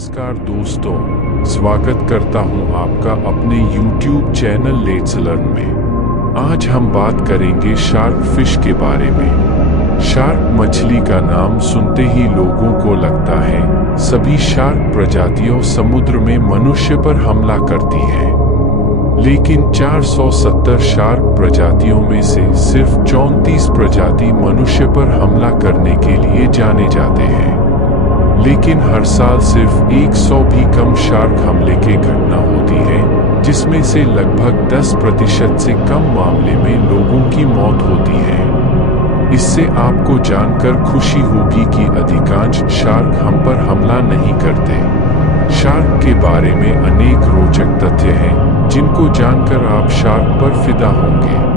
नमस्कार दोस्तों, स्वागत करता हूं आपका अपने YouTube चैनल लेट्स लर्न में। आज हम बात करेंगे शार्क फिश के बारे में। शार्क मछली का नाम सुनते ही लोगों को लगता है सभी शार्क प्रजातियों समुद्र में मनुष्य पर हमला करती हैं। लेकिन 470 शार्क प्रजातियों में से सिर्फ 34 प्रजाति मनुष्य पर हमला करने के लिए जाने जाते हैं। लेकिन हर साल सिर्फ 100 भी कम शार्क हमले की घटना होती है, जिसमें से लगभग 10% से कम मामले में लोगों की मौत होती है। इससे आपको जानकर खुशी होगी कि अधिकांश शार्क हम पर हमला नहीं करते। शार्क के बारे में अनेक रोचक तथ्य हैं, जिनको जानकर आप शार्क पर फिदा होंगे।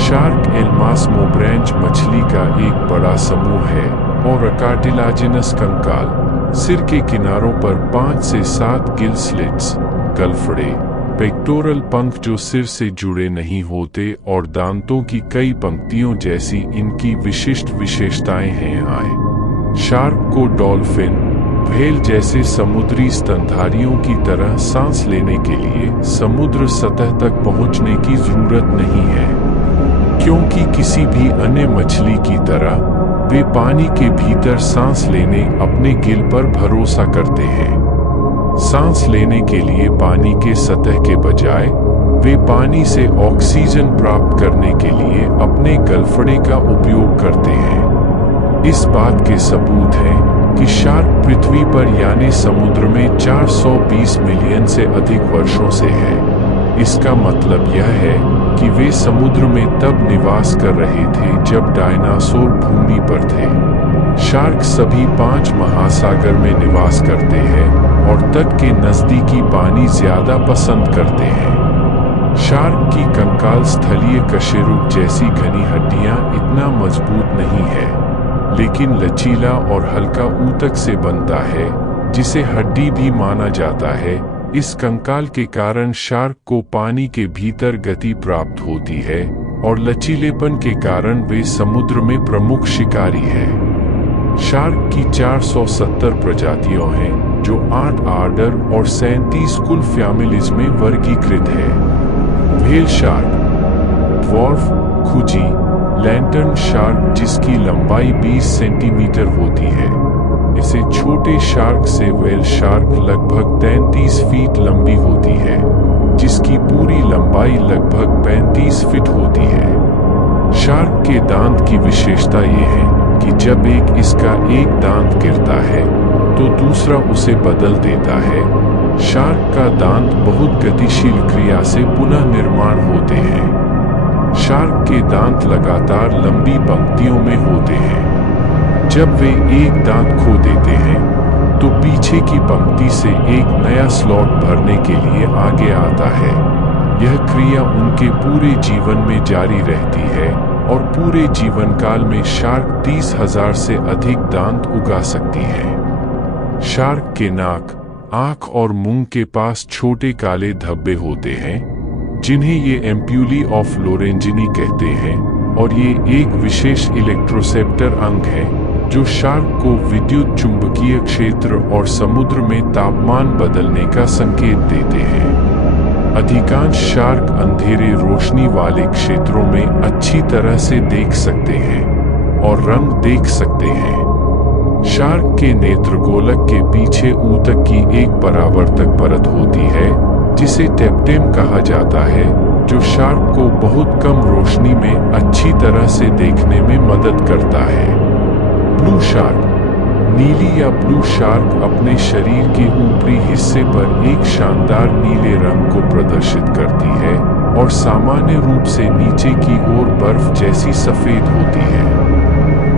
शार्क एल्मास मोब्रेंज मछली का एक बड़ा समूह है और कार्टिलाजिनस कंकाल, सिर के किनारों पर 5 से 7 गिल स्लिट्स, गलफड़े, पेक्टोरल पंख जो सिर से जुड़े नहीं होते और दांतों की कई पंक्तियों जैसी इनकी विशिष्ट विशेषताएं हैं। शार्क को डॉल्फिन, व्हेल जैसे समुद्री स्तनधारियों की तरह सांस लेने के लिए समुद्र सतह तक पहुंचने की जरूरत नहीं है, क्योंकि किसी भी अन्य मछली की तरह वे पानी के भीतर सांस लेने अपने गिल पर भरोसा करते हैं। सांस लेने के लिए पानी के सतह के बजाय वे पानी से ऑक्सीजन प्राप्त करने के लिए अपने गलफड़े का उपयोग करते हैं। इस बात के सबूत हैं कि शार्क पृथ्वी पर यानी समुद्र में 420 मिलियन से अधिक वर्षों से है। इसका मतलब यह है कि वे समुद्र में तब निवास कर रहे थे जब डायनासोर भूमि पर थे। शार्क सभी 5 महासागर में निवास करते हैं और तट के नजदीकी पानी ज्यादा पसंद करते हैं। शार्क की कंकाल स्थलीय कशेरुक जैसी घनी हड्डियां इतना मजबूत नहीं है, लेकिन लचीला और हल्का ऊतक से बनता है, जिसे हड्डी भी माना जाता है। इस कंकाल के कारण शार्क को पानी के भीतर गति प्राप्त होती है और लचीलेपन के कारण वे समुद्र में प्रमुख शिकारी है। शार्क की 470 प्रजातियों हैं, जो 8 आर्डर और 37 कुल फैमिलीज में वर्गीकृत है। व्हेल शार्क, ड्वार्फ, खुजी, लैंटर्न शार्क जिसकी लंबाई 20 सेंटीमीटर होती है। इसे छोटे शार्क से व्हेल शार्क लगभग 33 फीट लंबी होती है, जिसकी पूरी लंबाई लगभग 35 फीट होती है। शार्क के दांत की विशेषता ये है कि जब इसका एक दांत गिरता है तो दूसरा उसे बदल देता है। शार्क का दांत बहुत गतिशील क्रिया से पुनः निर्माण होते हैं। शार्क के दांत लगातार लंबी पंक्तियों में होते हैं। जब वे एक दांत खो देते हैं तो पीछे की पंक्ति से एक नया स्लॉट भरने के लिए आगे आता है। यह क्रिया उनके पूरे जीवन में जारी रहती है और पूरे जीवन काल में शार्क 30,000 से अधिक दांत उगा सकती है। शार्क के नाक, आंख और मुंह के पास छोटे काले धब्बे होते हैं, जिन्हें ये एम्प्यूली ऑफ लोरेंजिनी कहते हैं, और ये एक विशेष इलेक्ट्रोसेप्टर अंग है जो शार्क को विद्युत चुंबकीय क्षेत्र और समुद्र में तापमान बदलने का संकेत देते हैं। अधिकांश शार्क अंधेरे रोशनी वाले क्षेत्रों में अच्छी तरह से देख सकते हैं और रंग देख सकते हैं। शार्क के नेत्रगोलक के पीछे ऊतक की एक परावर्तक परत होती है, जिसे टेप्टेम कहा जाता है, जो शार्क को बहुत कम रोशनी में अच्छी तरह से देखने में मदद करता है। ब्लू शार्क, नीली या ब्लू शार्क अपने शरीर के ऊपरी हिस्से पर एक शानदार नीले रंग को प्रदर्शित करती है और सामान्य रूप से नीचे की ओर बर्फ जैसी सफेद होती है।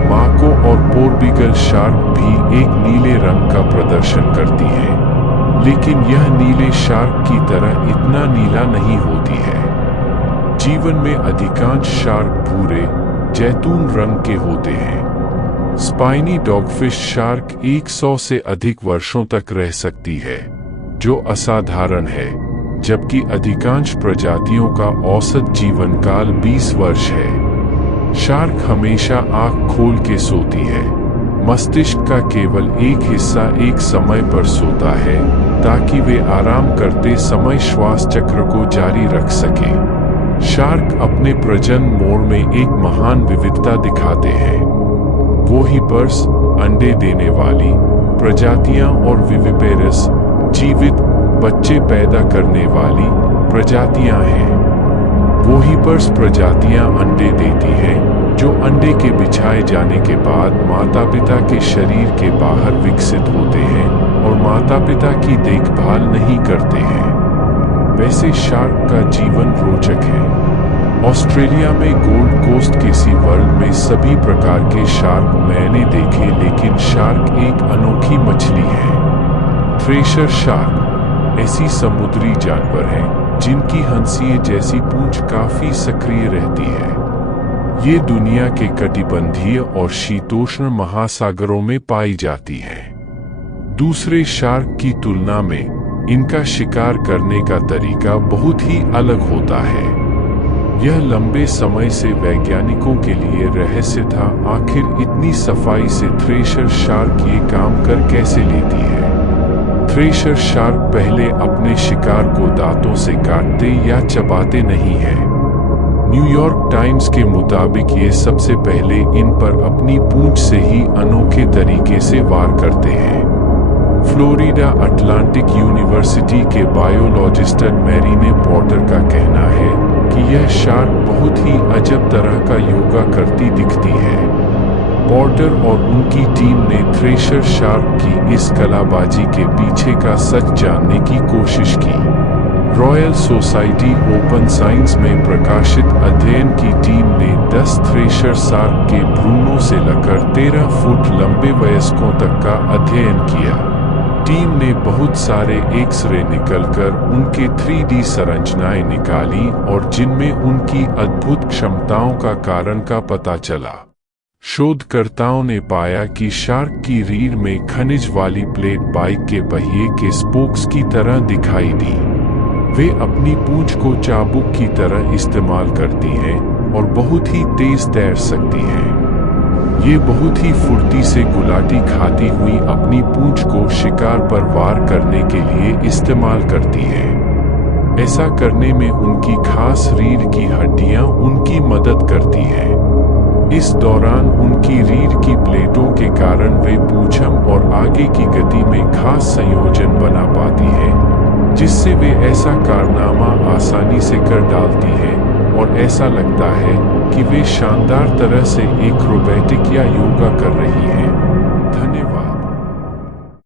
माको और पोर्बिगल शार्क भी एक नीले रंग का प्रदर्शन करती है, लेकिन यह नीले शार्क की तरह इतना नीला नहीं होती है। जीवन में अधिकांश शार्क भूरे, जैतून रंग के होते हैं। स्पाइनी डॉगफिश शार्क 100 से अधिक वर्षों तक रह सकती है, जो असाधारण है, जबकि अधिकांश प्रजातियों का औसत जीवन काल 20 वर्ष है। शार्क हमेशा आंख खोल के सोती है, मस्तिष्क का केवल एक हिस्सा एक समय पर सोता है ताकि वे आराम करते समय श्वास चक्र को जारी रख सके। शार्क अपने प्रजनन मोड में एक महान विविधता दिखाते हैं। वोहीपर्स अंडे देने वाली प्रजातियां और विविपेरस जीवित बच्चे पैदा करने वाली प्रजातियां हैं। वोहीपर्स प्रजातियां अंडे देती हैं जो अंडे के बिछाए जाने के बाद माता पिता के शरीर के बाहर विकसित होते हैं और माता पिता की देखभाल नहीं करते हैं। वैसे शार्क का जीवन रोचक है। ऑस्ट्रेलिया में गोल्ड कोस्ट के सी वर्ल्ड में सभी प्रकार के शार्क मैंने देखे, लेकिन शार्क एक अनोखी मछली है। थ्रेशर शार्क ऐसी समुद्री जानवर हैं जिनकी हंसिए जैसी पूंछ काफी सक्रिय रहती है। ये दुनिया के कटिबंधीय और शीतोष्ण महासागरों में पाई जाती है। दूसरे शार्क की तुलना में इनका शिकार करने का तरीका बहुत ही अलग होता है। यह लंबे समय से वैज्ञानिकों के लिए रहस्य था, आखिर इतनी सफाई से थ्रेशर शार्क ये काम कर कैसे लेती है। थ्रेशर शार्क पहले अपने शिकार को दांतों से काटते या चबाते नहीं है। न्यूयॉर्क टाइम्स के मुताबिक ये सबसे पहले इन पर अपनी पूंछ से ही अनोखे तरीके से वार करते हैं। फ्लोरिडा अटलांटिक यूनिवर्सिटी के बायोलॉजिस्ट मैरीने पॉटर का कहना है कि यह शार्क बहुत ही अजब तरह का योगा करती दिखती है। पॉटर और उनकी टीम ने थ्रेशर शार्क की इस कलाबाजी के पीछे का सच जानने की कोशिश की। रॉयल सोसाइटी ओपन साइंस में प्रकाशित अध्ययन की टीम ने 10 थ्रेशर शार्क के भ्रूणों से लेकर 13 फुट लंबे वयस्कों तक का अध्ययन किया। टीम ने बहुत सारे एक्स-रे निकलकर उनके 3D संरचनाएं निकाली और जिनमें उनकी अद्भुत क्षमताओं का कारण का पता चला। शोधकर्ताओं ने पाया कि शार्क की रीढ़ में खनिज वाली प्लेट बाइक के पहिए के स्पोक्स की तरह दिखाई दी। वे अपनी पूंछ को चाबुक की तरह इस्तेमाल करती हैं और बहुत ही तेज तैर सकती हैं। ये बहुत ही फुर्ती से गुलाटी खाती हुई अपनी पूंछ को शिकार पर वार करने के लिए इस्तेमाल करती हैं। ऐसा करने में उनकी खास रीढ़ की हड्डियां उनकी मदद करती हैं। इस दौरान उनकी रीढ़ की प्लेटों के कारण वे पूंछम और आगे की गति में खास संयोजन बना पाती हैं, जिससे वे ऐसा कारनामा आसानी से कर डालती हैं और ऐसा लगता है कि वे शानदार तरह से एक्रोबैटिक या योगा कर रही हैं।